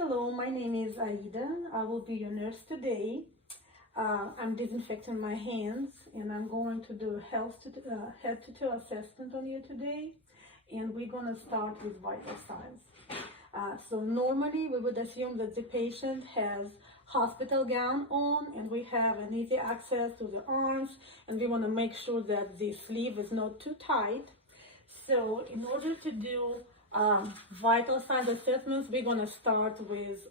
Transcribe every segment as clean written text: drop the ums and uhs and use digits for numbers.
Hello, my name is Aida. I will be your nurse today. I'm disinfecting my hands and I'm going to do a head-to-toe assessment on you today. And we're going to start with vital signs. So normally we would assume that the patient has hospital gown on and we have an easy access to the arms, and we want to make sure that the sleeve is not too tight. So in order to do vital signs assessments, we're going to start with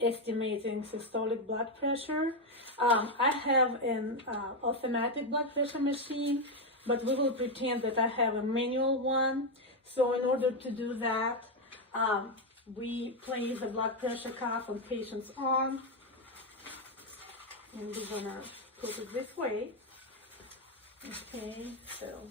estimating systolic blood pressure. I have an automatic blood pressure machine, but we will pretend that I have a manual one. So in order to do that, we place a blood pressure cuff on patient's arm, and we're gonna put it this way. Okay, so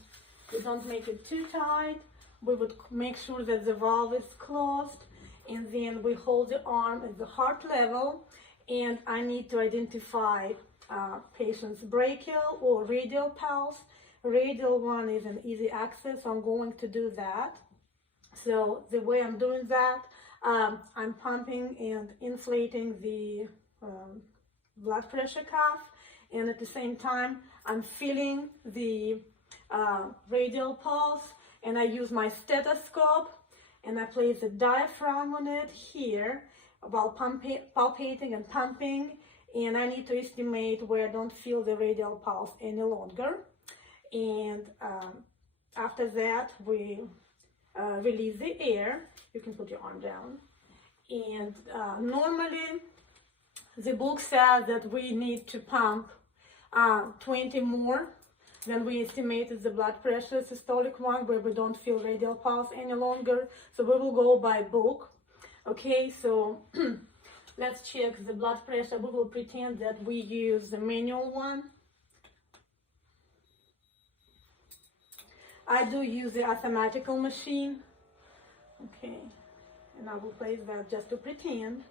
we don't make it too tight. We would make sure that the valve is closed, and then we hold the arm at the heart level, and I need to identify patient's brachial or radial pulse. Radial one is an easy access, so I'm going to do that. So the way I'm doing that, I'm pumping and inflating the blood pressure cuff, and at the same time I'm feeling the radial pulse, and I use my stethoscope and I place the diaphragm on it here while palpating and pumping, and I need to estimate where I don't feel the radial pulse any longer. And after that we release the air. You can put your arm down. And normally the book says that we need to pump 20 more than we estimated the blood pressure, systolic one, where we don't feel radial pulse any longer. So we will go by book. Okay, so let's check the blood pressure. We will pretend that we use the manual one. I do use the mathematical machine. Okay, and I will place that just to pretend.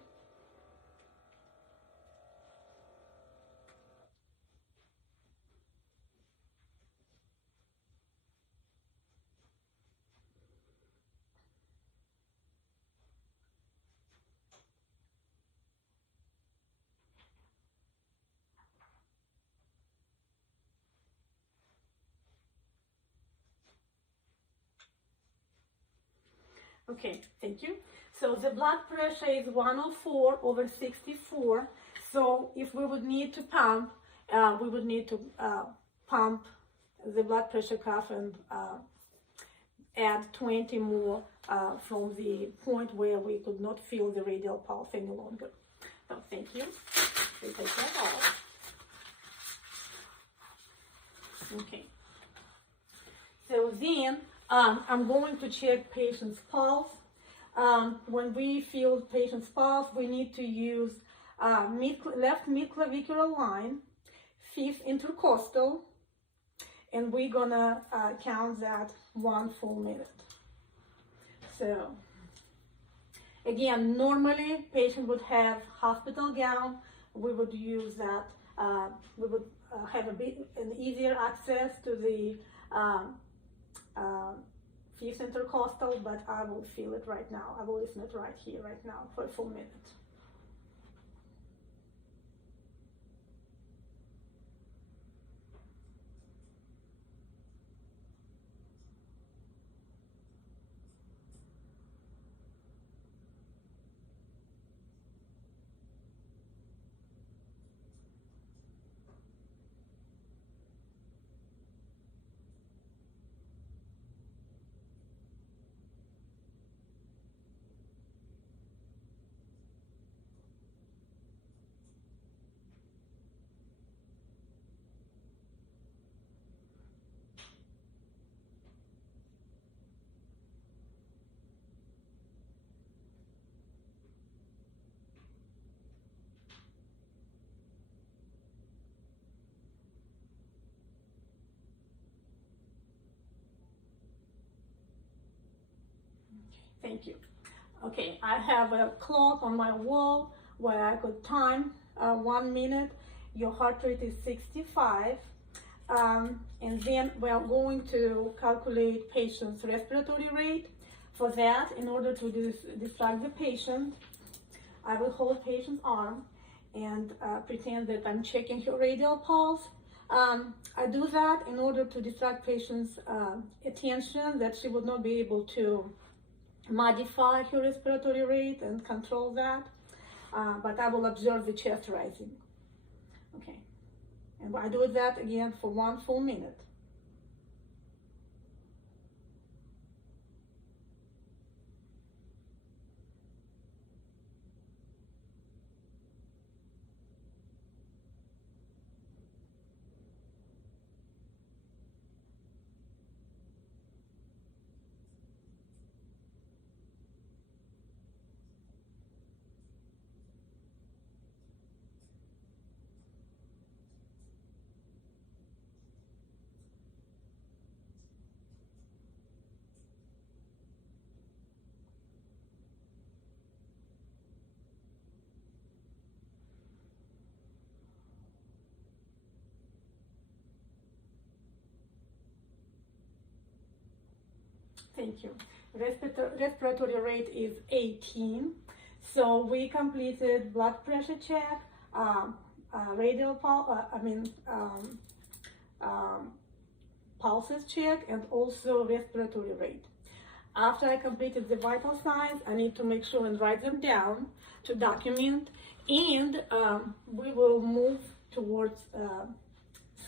Okay, thank you. So the blood pressure is 104/64. So if we would need to pump, we would need to pump the blood pressure cuff and add 20 more from the point where we could not feel the radial pulse any longer. So thank you. We take that off. Okay. So then I'm going to check patient's pulse. When we feel patient's pulse, we need to use left mid-clavicular line, 5th intercostal, and we're gonna count that 1 full minute. So again, normally patient would have hospital gown. We would use that. We would have an easier access to the 5th intercostal, but I will feel it right now. I will listen it right here, right now, for a full minute. Thank you. Okay, I have a clock on my wall where I could time 1 minute. Your heart rate is 65. And then we are going to calculate patient's respiratory rate. For that, in order to distract the patient, I will hold patient's arm and pretend that I'm checking her radial pulse. I do that in order to distract patient's attention, that she would not be able to modify her respiratory rate and control that. But I will observe the chest rising. Okay, and I do that again for 1 full minute. Thank you. Respiratory rate is 18. So we completed blood pressure check, radial pulses check, and also respiratory rate. After I completed the vital signs, I need to make sure and write them down to document, and we will move towards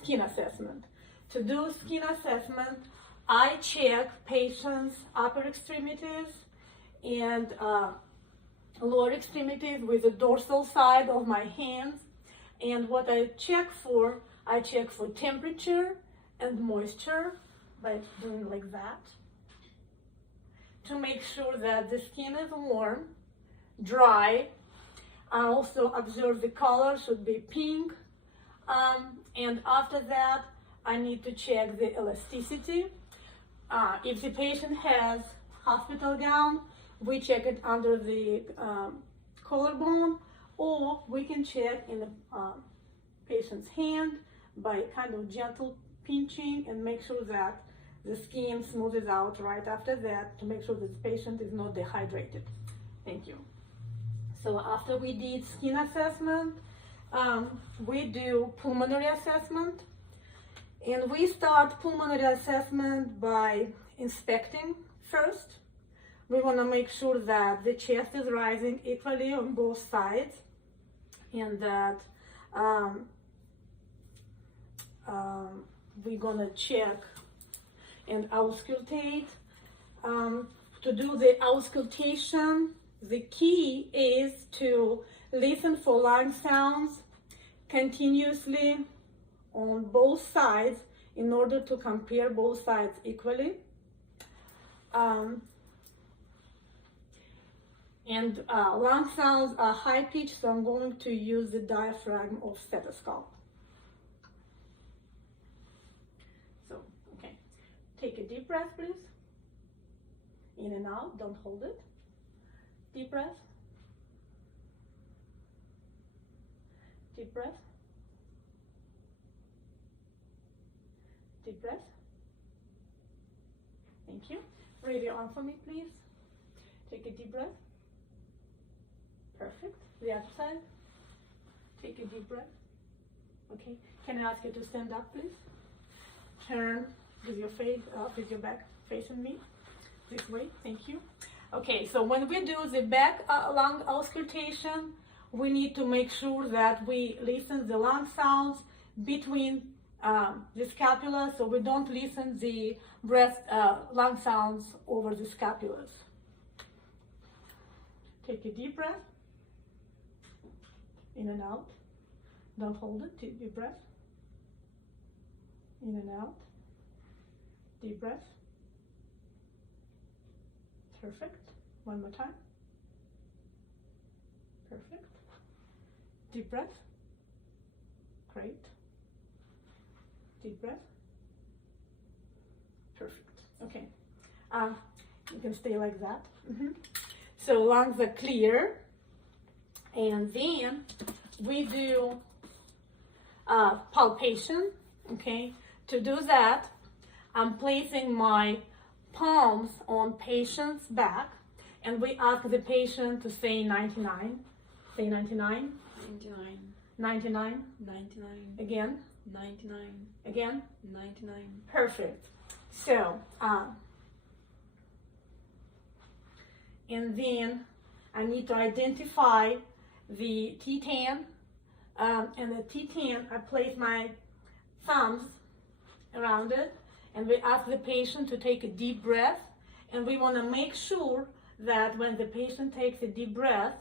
skin assessment. To do skin assessment, I check patients' upper extremities and lower extremities with the dorsal side of my hands. And what I check for temperature and moisture by doing like that, to make sure that the skin is warm, dry. I also observe the color should be pink. And after that, I need to check the elasticity. If the patient has hospital gown, we check it under the collarbone, or we can check in the patient's hand by kind of gentle pinching and make sure that the skin smoothes out right after that, to make sure that the patient is not dehydrated. Thank you. So after we did skin assessment, we do pulmonary assessment. And we start pulmonary assessment by inspecting first. We want to make sure that the chest is rising equally on both sides, and that we're going to check and auscultate. To do the auscultation, the key is to listen for lung sounds continuously on both sides in order to compare both sides equally. Lung sounds are high pitched, so I'm going to use the diaphragm of stethoscope. So, okay, take a deep breath, please. In and out, don't hold it. Deep breath. Deep breath. Deep breath. Thank you. Raise your arm for me, please. Take a deep breath. Perfect. The other side. Take a deep breath. Okay. Can I ask you to stand up, please? Turn with your face, with your back facing me. This way. Thank you. Okay. So when we do the back lung auscultation, we need to make sure that we listen the lung sounds between the scapula, so we don't listen the breath lung sounds over the scapulas. Take a deep breath. In and out. Don't hold it. Deep breath. In and out. Deep breath. Perfect. One more time. Perfect. Deep breath. Great. Deep breath. Perfect. Okay. You can stay like that. So lungs are clear. And then we do palpation. Okay. To do that, I'm placing my palms on patient's back, and we ask the patient to say 99 Say 99. 99. 99. 99. Again. 99. Again. 99. Perfect. So, and then I need to identify the T10. And the T10, I place my thumbs around it, and we ask the patient to take a deep breath. And we want to make sure that when the patient takes a deep breath,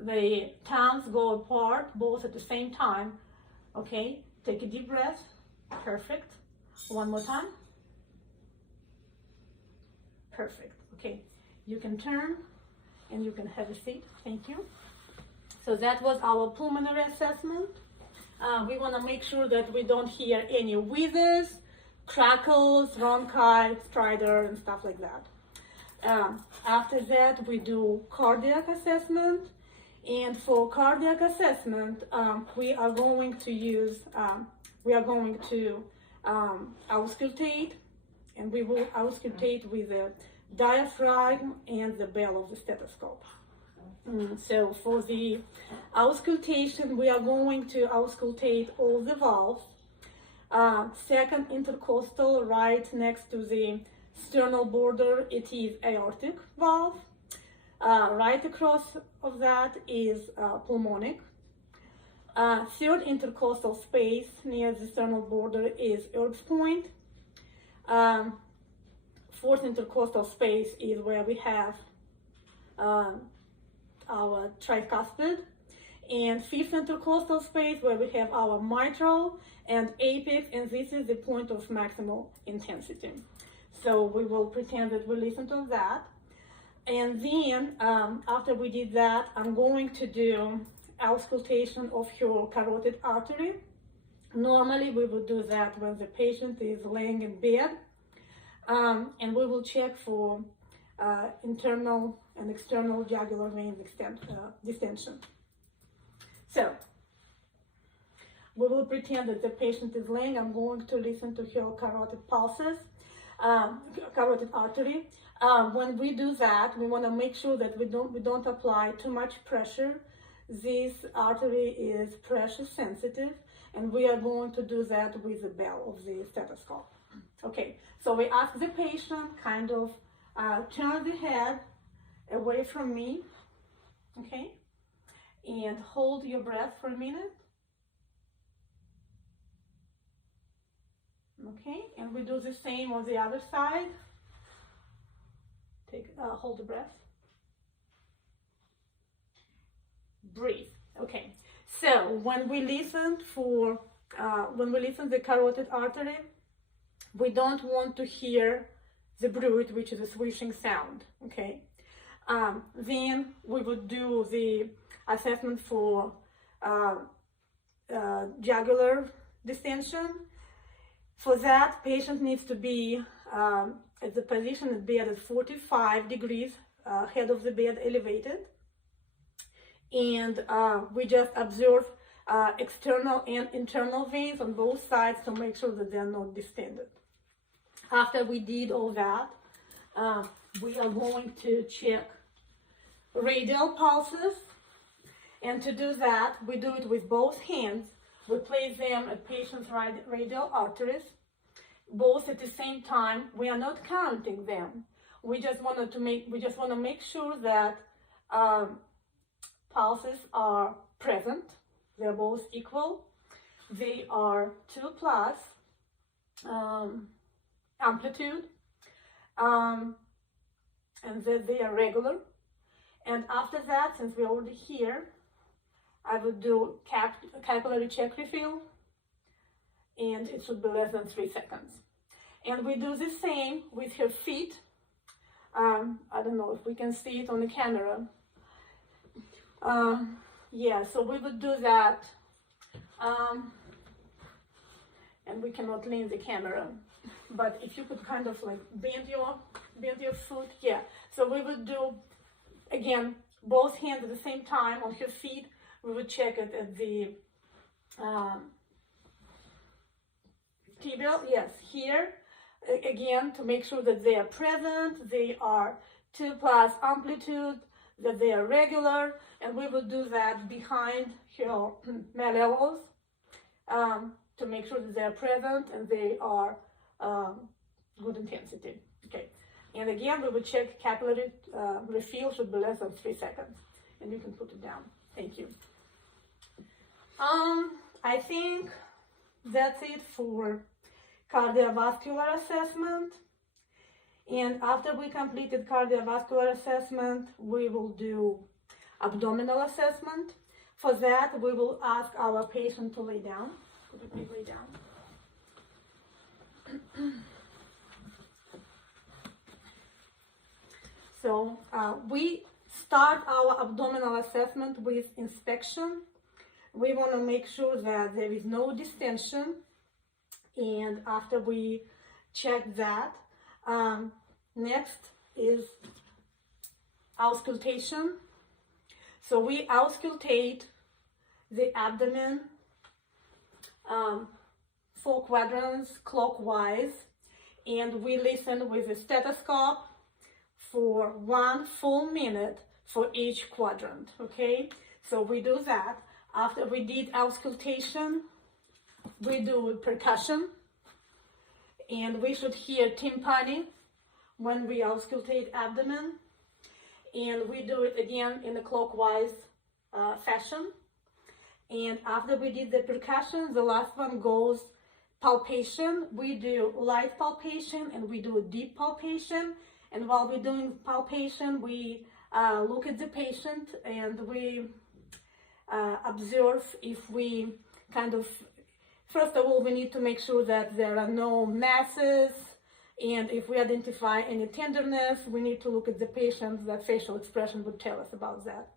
the tongues go apart both at the same time. Okay, take a deep breath. Perfect. One more time. Perfect. Okay, you can turn and you can have a seat. Thank you. So that was our pulmonary assessment. We want to make sure that we don't hear any wheezes, crackles, rhonchi, stridor, and stuff like that. After that, we do cardiac assessment. And for cardiac assessment, we are going to auscultate, and we will auscultate with the diaphragm and the bell of the stethoscope. So for the auscultation, we are going to auscultate all the valves. Second intercostal, right next to the sternal border, it is aortic valve. Right across of that is pulmonic. Third intercostal space near the sternal border is Erb's point. Fourth intercostal space is where we have our tricuspid, and fifth intercostal space where we have our mitral and apex, and this is the point of maximal intensity. So we will pretend that we listen to that. And then after we did that, I'm going to do auscultation of your carotid artery. Normally we would do that when the patient is laying in bed, and we will check for internal and external jugular vein distension. So we will pretend that the patient is laying. I'm going to listen to her carotid pulses, carotid artery. When we do that, we want to make sure that we don't apply too much pressure. This artery is pressure sensitive, and we are going to do that with the bell of the stethoscope. Okay, so we ask the patient kind of turn the head away from me, okay, and hold your breath for a minute. Okay, and we do the same on the other side. Hold the breath. Breathe. Okay, so when we listen the carotid artery, we don't want to hear the bruit, which is a swishing sound. Okay, then we would do the assessment for jugular distension. For that, patient needs to be at the position of bed at 45 degrees, head of the bed elevated. And we just observe external and internal veins on both sides to make sure that they're not distended. After we did all that, we are going to check radial pulses. And to do that, we do it with both hands. We place them at patient's radial arteries, both at the same time. We are not counting them. We just want to make sure that pulses are present. They're both equal. They are 2+ amplitude, and that they are regular. And after that, since we're already here, I would do capillary check refill, and it should be less than 3 seconds. And we do the same with her feet. I don't know if we can see it on the camera. Yeah, so we would do that, and we cannot lean the camera, but if you could kind of like bend your foot, yeah. So we would do, again, both hands at the same time on her feet. We would check it at the tibial, yes, here, again, to make sure that they are present. They are 2+ amplitude, that they are regular, and we will do that behind her malleolus to make sure that they are present and they are good intensity. Okay, and again, we will check capillary refill should be less than 3 seconds, and you can put it down. Thank you. I think that's it for cardiovascular assessment. And after we completed cardiovascular assessment, we will do abdominal assessment. For that, we will ask our patient to lay down. Could you please lay down? So we start our abdominal assessment with inspection. We want to make sure that there is no distension. And after we check that, next is auscultation. So we auscultate the abdomen 4 quadrants clockwise, and we listen with a stethoscope for 1 full minute for each quadrant. Okay, so we do that. After we did auscultation, we do percussion, and we should hear tympani when we auscultate abdomen, and we do it again in a clockwise fashion. And after we did the percussion, the last one goes palpation. We do light palpation and we do a deep palpation, and while we're doing palpation, we look at the patient and we observe if we kind of, first of all, we need to make sure that there are no masses, and if we identify any tenderness, we need to look at the patient. That facial expression would tell us about that.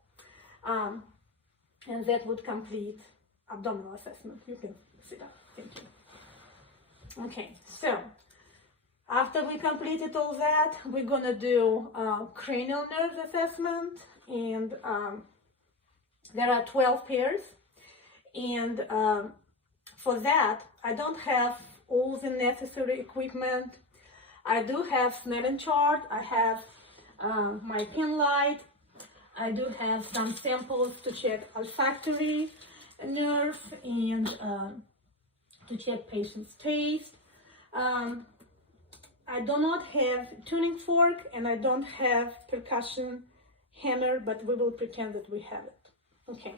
And that would complete abdominal assessment. You can sit down. Thank you. Okay, so after we completed all that, we're gonna do cranial nerve assessment, and there are 12 pairs. And for that, I don't have all the necessary equipment. I do have Snellen chart. I have my pin light. I do have some samples to check olfactory nerve and to check patient's taste. I do not have tuning fork and I don't have percussion hammer, but we will pretend that we have it. Okay,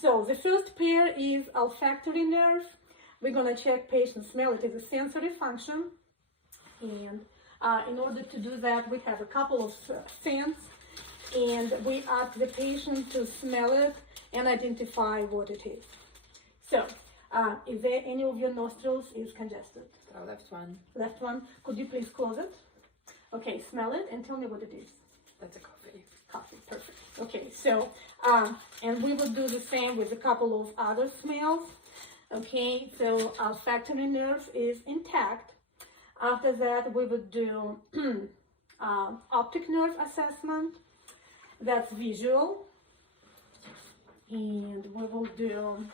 so the first pair is olfactory nerve. We're gonna check patient smell. It is a sensory function, and in order to do that, we have a couple of scents, and we ask the patient to smell it and identify what it is. So, is there any of your nostrils is congested? The left one. Left one. Could you please close it? Okay, smell it and tell me what it is. That's a coffee. Coffee, perfect. Okay, so, and we will do the same with a couple of other smells. Okay, so olfactory nerve is intact. After that, we would do optic nerve assessment. That's visual. And we will do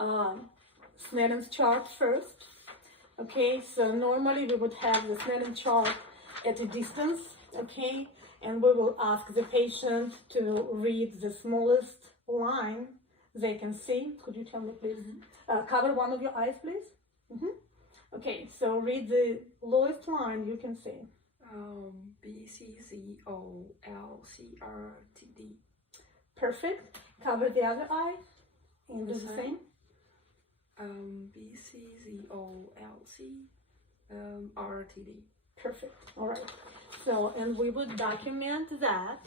Snellen's chart first. Okay, so normally we would have the Snellen chart at a distance. Okay, and we will ask the patient to read the smallest line they can see. Could you tell me, please? Cover one of your eyes, please. Okay, so read the lowest line you can see. BCCOLCRTD. Perfect. Cover the other eye and do the same. BCCOLCRTD. Perfect. All right. So, and we would document that.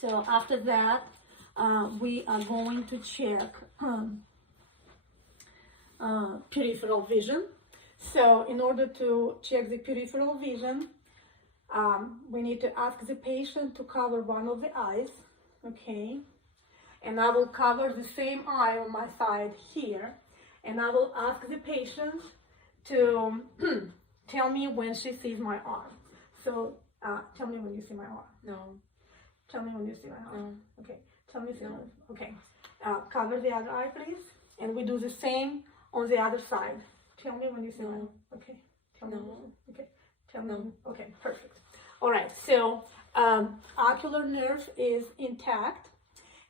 So after that, we are going to check peripheral vision. So in order to check the peripheral vision, we need to ask the patient to cover one of the eyes. Okay. And I will cover the same eye on my side here. And I will ask the patient to tell me when she sees my arm. So tell me when you see my arm. No. Tell me when you see my arm. No. Okay. Tell me. No. Okay. Cover the other eye, please. And we do the same on the other side. Tell me when you see my arm. Okay. Tell me. No. Okay. Tell me. No. Okay. Perfect. All right. So Ocular nerve is intact.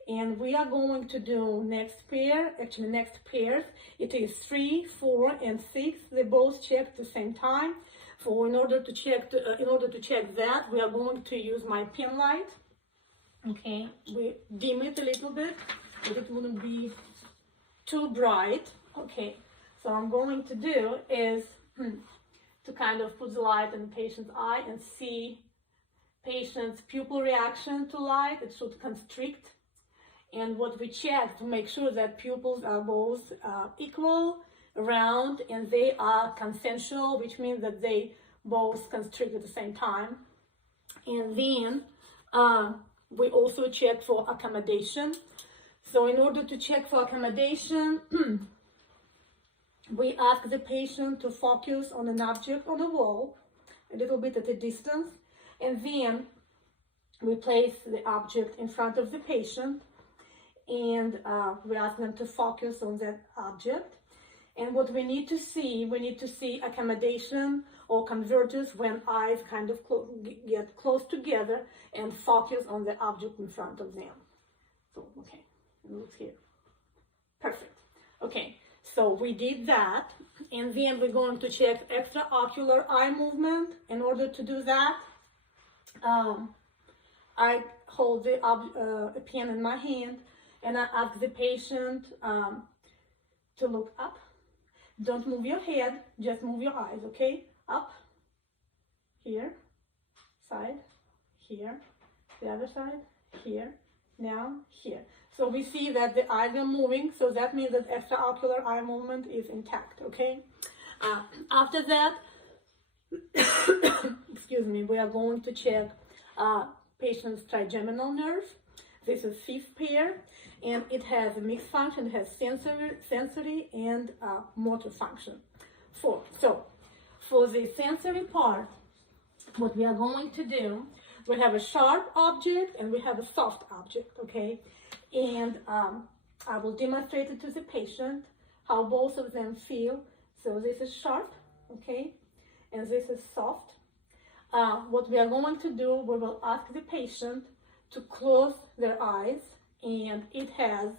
And we are going to do next pairs. It is 3, 4, and 6. They both check at the same time. So in order to check that, we are going to use my pin light. Okay, we dim it a little bit, but it wouldn't be too bright. Okay, so what I'm going to do is to kind of put the light in the patient's eye and see patient's pupil reaction to light. It should constrict. And what we check to make sure that pupils are both equal, round, and they are consensual, which means that they both constrict at the same time. And then we also check for accommodation. So in order to check for accommodation, we ask the patient to focus on an object on the wall, a little bit at a distance, and then we place the object in front of the patient, and we ask them to focus on that object. And what we need to see accommodation or convergence when eyes kind of get close together and focus on the object in front of them. So, okay, look here. Perfect. Okay, so we did that, and then we're going to check extraocular eye movement. In order to do that, I hold a pen in my hand, and I ask the patient to look up. Don't move your head, just move your eyes, okay? Up, here, side, here, the other side, here, now, here. So we see that the eyes are moving, so that means that extraocular eye movement is intact, okay? After that, excuse me, we are going to check patient's trigeminal nerve. This is 5th pair, and it has a mixed function. It has sensory and motor function. So for the sensory part, what we are going to do, we have a sharp object and we have a soft object, okay? And I will demonstrate it to the patient, how both of them feel. So this is sharp, okay? And this is soft. What we are going to do, we will ask the patient to close their eyes, and it has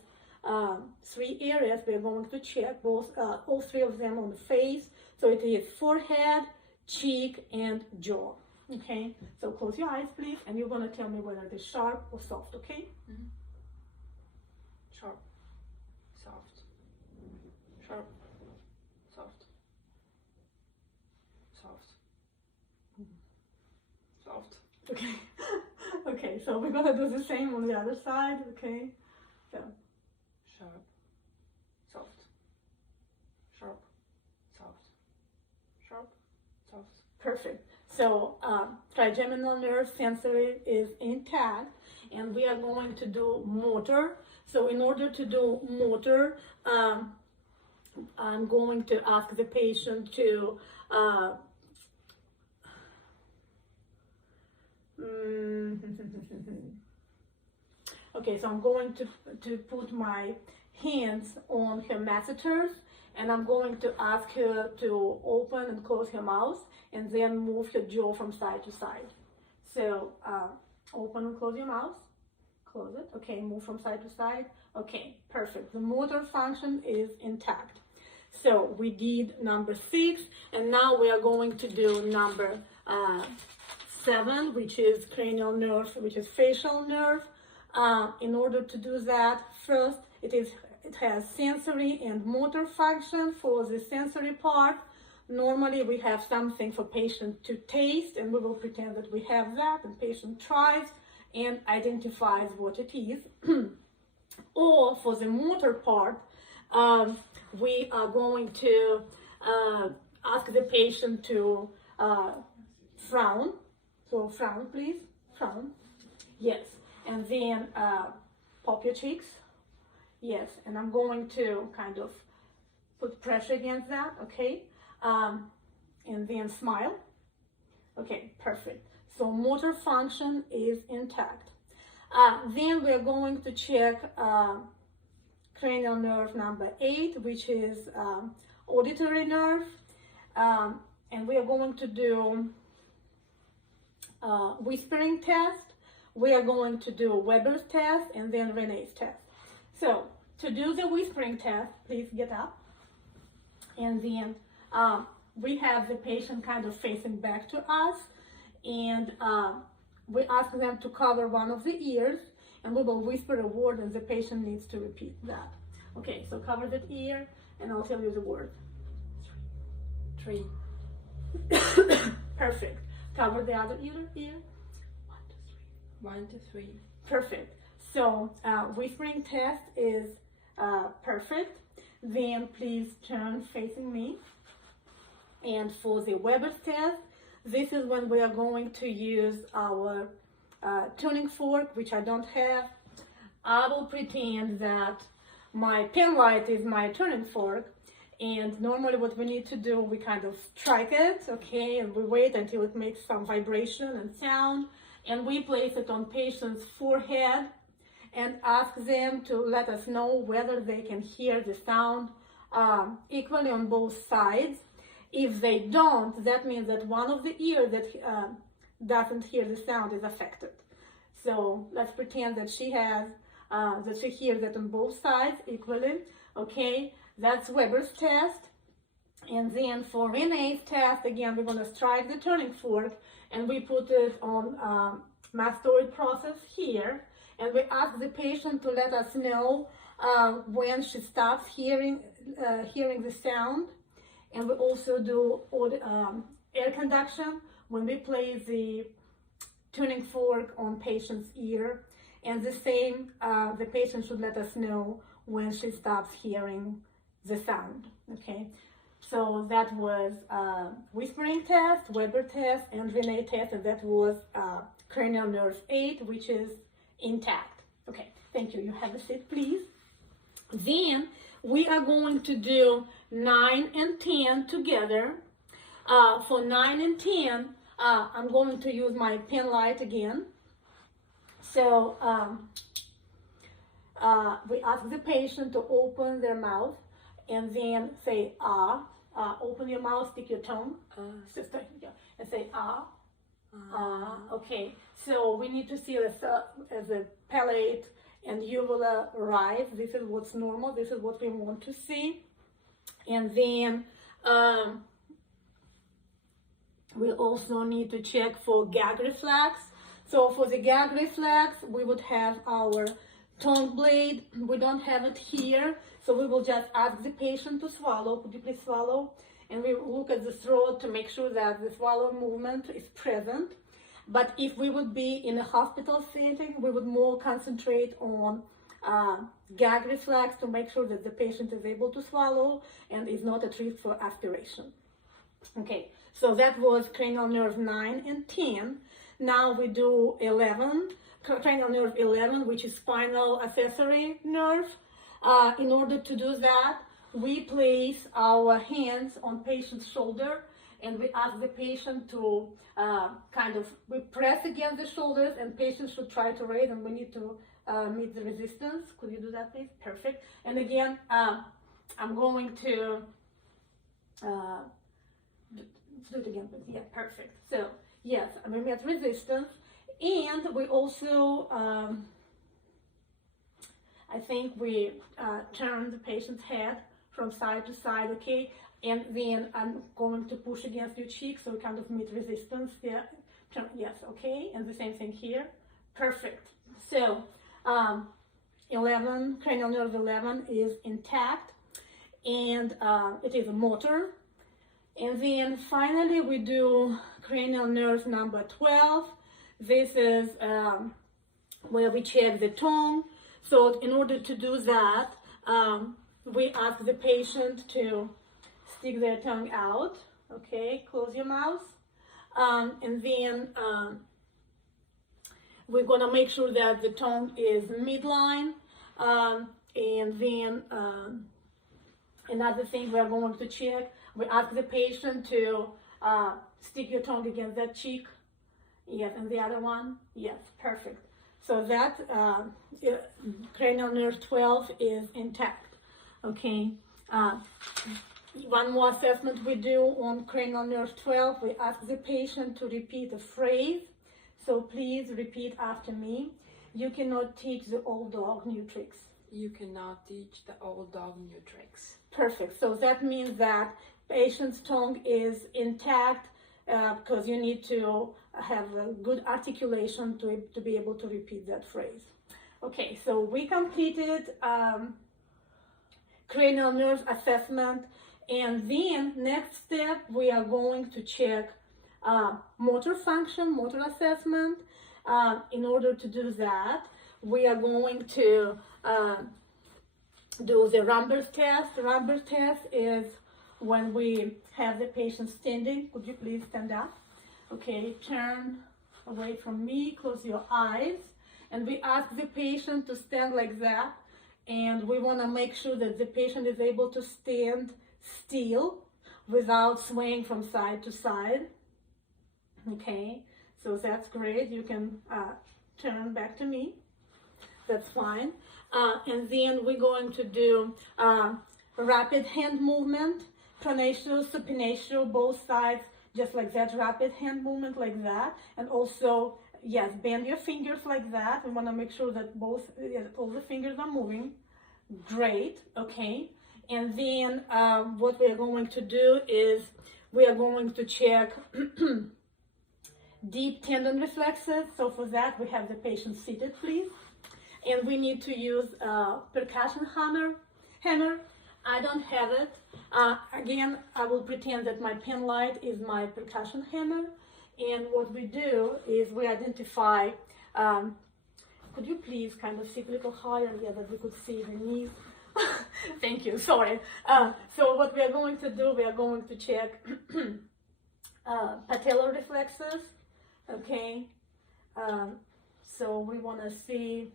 3 areas we are going to check, all 3 of them on the face. So it is forehead, cheek, and jaw. Okay, so close your eyes, please, and you're going to tell me whether it is sharp or soft, okay? Mm-hmm. Sharp, soft, sharp, soft, soft, soft. Okay. Okay, so we're gonna do the same on the other side, okay? So sharp, soft, sharp, soft, sharp, soft. perfect. So trigeminal nerve sensory is intact, and we are going to do motor. So in order to do motor, I'm going to ask the patient to okay, so I'm going to put my hands on her masseters, and I'm going to ask her to open and close her mouth, and then move her jaw from side to side. So open and close your mouth, close it, okay, move from side to side, okay, perfect. The motor function is intact. So we did number 6, and now we are going to do number 7, which is cranial nerve, which is facial nerve. In order to do that, first it has sensory and motor function. For the sensory part, normally we have something for patient to taste, and we will pretend that we have that, and patient tries and identifies what it is. Or for the motor part, we are going to ask the patient to frown. So frown, please, frown. Yes, and then pop your cheeks. Yes, and I'm going to kind of put pressure against that, okay? And then smile. Okay, perfect. So motor function is intact. Then we're going to check cranial nerve number 8, which is auditory nerve. And we are going to do whispering test, we are going to do Weber's test and then Renee's test. So to do the whispering test, please get up. And then we have the patient kind of facing back to us, and we ask them to cover one of the ears, and we will whisper a word and the patient needs to repeat that. Okay, so cover that ear and I'll tell you the word. Tree. Perfect. Cover the other ear. 1, 2, 3. Perfect. So whispering test is perfect. Then please turn facing me. And for the Weber's test, this is when we are going to use our tuning fork, which I don't have. I will pretend that my pen light is my tuning fork. And normally what we need to do, we kind of strike it, okay, and we wait until it makes some vibration and sound, and we place it on patient's forehead and ask them to let us know whether they can hear the sound equally on both sides. If they don't, that means that one of the ears that doesn't hear the sound is affected. So let's pretend that she has, that she hears it on both sides equally, okay? That's Weber's test. And then for Renee's test, again, we're gonna strike the tuning fork and we put it on mastoid process here. And we ask the patient to let us know when she stops hearing the sound. And we also do air conduction when we place the tuning fork on patient's ear. And the same, the patient should let us know when she stops hearing the sound, okay? So that was whispering test, Weber test, and Renee test, and that was cranial nerve 8, which is intact. Okay, thank you. You have a seat, please. Then we are going to do 9 and 10 together. For 9 and 10, I'm going to use my pen light again. So we ask the patient to open their mouth and then say ah. Open your mouth, stick your tongue, and say ah. Okay, so we need to see as the palate and uvula rise. This is what's normal. This is what we want to see. And then we also need to check for gag reflex. So for the gag reflex, we would have our tongue blade. We don't have it here, so we will just ask the patient to swallow. Could you please swallow? And we look at the throat to make sure that the swallow movement is present. But if we would be in a hospital setting, we would more concentrate on gag reflex to make sure that the patient is able to swallow and is not at risk for aspiration. Okay, so that was cranial nerve 9 and 10. Now we do 11, cranial nerve 11, which is spinal accessory nerve. In order to do that, we place our hands on patient's shoulder and we ask the patient to we press against the shoulders, and patient should try to raise, and we need to meet the resistance. Could you do that, please? Perfect. And again, I'm going to do it again, please. Yeah, perfect. So yes, we met resistance, and we also I think we turn the patient's head from side to side, okay? And then I'm going to push against your cheek, so we kind of meet resistance. Yeah, yes, okay? And the same thing here. Perfect. So 11, cranial nerve 11 is intact, and it is a motor. And then finally we do cranial nerve number 12. This is where we check the tongue. So in order to do that, we ask the patient to stick their tongue out, okay, close your mouth, and then we're gonna make sure that the tongue is midline, and then another thing we're going to check, we ask the patient to stick your tongue against that cheek, yes, and the other one, yes, perfect. So that cranial nerve 12 is intact, okay. One more assessment we do on cranial nerve 12, we ask the patient to repeat a phrase So please repeat after me. You cannot teach the old dog new tricks. You cannot teach the old dog new tricks. Perfect. So that means that patient's tongue is intact because you need to have a good articulation to be able to repeat that phrase. Okay, so we completed cranial nerve assessment, and then next step we are going to check motor function, motor assessment. In order to do that, we are going to do the Rumber's test. The Rumber's test is when we have the patient standing. Could you please stand up? Okay, turn away from me, close your eyes, and we ask the patient to stand like that, and we want to make sure that the patient is able to stand still without swaying from side to side. Okay, so that's great. You can turn back to me. That's fine. And then we're going to do rapid hand movement, pronation, supination, both sides, just like that, rapid hand movement like that. And also, yes, bend your fingers like that. We want to make sure that all the fingers are moving. Great, okay. And then what we are going to do is we are going to check deep tendon reflexes. So for that, we have the patient seated, please. And we need to use percussion hammer. I don't have it. Again, I will pretend that my pen light is my percussion hammer. And what we do is we identify, could you please kind of sit a little higher, yeah, that we could see the knees. Thank you, sorry. So what we are going to do, we are going to check patellar reflexes, okay? So we want to see,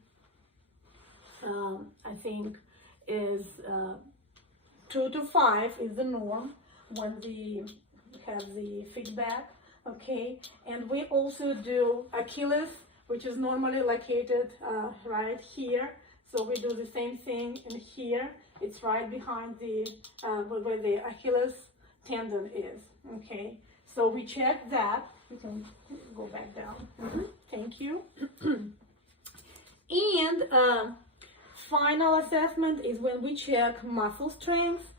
I think is 2 to 5 is the norm when we have the feedback, okay? And we also do Achilles, which is normally located right here. So we do the same thing in here. It's right behind the where the Achilles tendon is, okay? So we check that. You can go back down. Thank you. And final assessment is when we check muscle strength.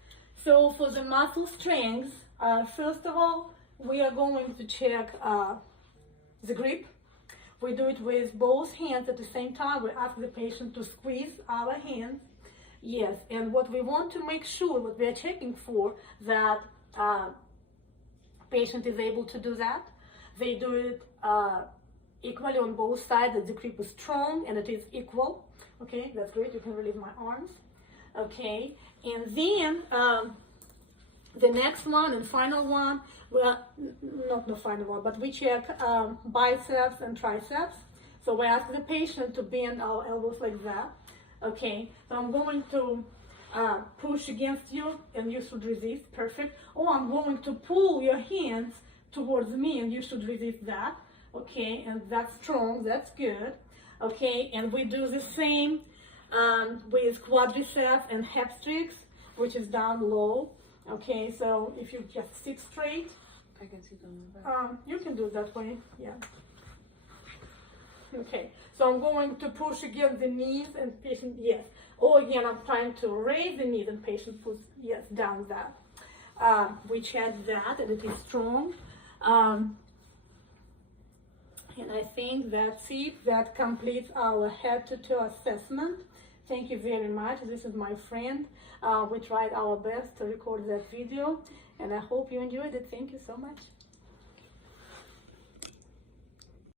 So for the muscle strength, first of all, we are going to check the grip. We do it with both hands at the same time. We ask the patient to squeeze our hands. Yes, and what we want to make sure, what we are checking for, that patient is able to do that. They do it equally on both sides, that the grip is strong and it is equal. Okay, that's great. You can release my arms. Okay, and then the next one and final one, well, not the final one, but we check biceps and triceps. So we ask the patient to bend our elbows like that. Okay, so I'm going to push against you and you should resist. Perfect. Or I'm going to pull your hands towards me and you should resist that. Okay, and that's strong. That's good. Okay, and we do the same with quadriceps and hamstrings, which is down low. Okay, so if you just sit straight, I can sit on the back. you can do it that way, yeah. Okay, so I'm going to push against the knees and patient, yes. Or again, I'm trying to raise the knees and patient puts, yes, down that. We check that and it is strong. And I think that's it. That completes our head-to-toe assessment. Thank you very much. This is my friend. We tried our best to record that video and I hope you enjoyed it. Thank you so much.